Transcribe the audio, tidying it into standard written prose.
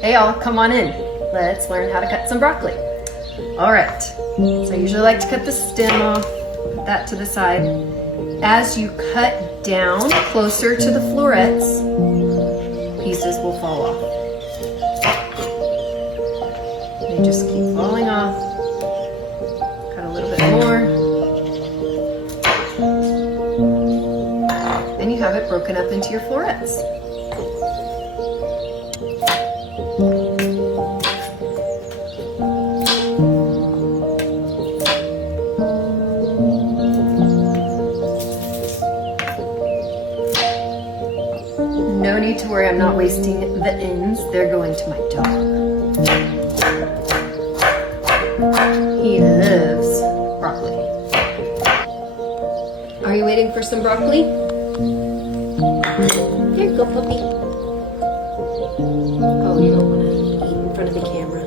Hey y'all, come on in. Let's learn how to cut some broccoli. All right, so I usually like to cut the stem off, put that to the side. As you cut down closer to the florets, pieces will fall off. They just keep falling off. Cut a little bit more. Then you have it broken up into your florets. No need to worry, I'm not wasting the ends. They're going to my dog. He loves broccoli. Are you waiting for some broccoli? Here you go, puppy. Oh, you don't want to eat in front of the camera.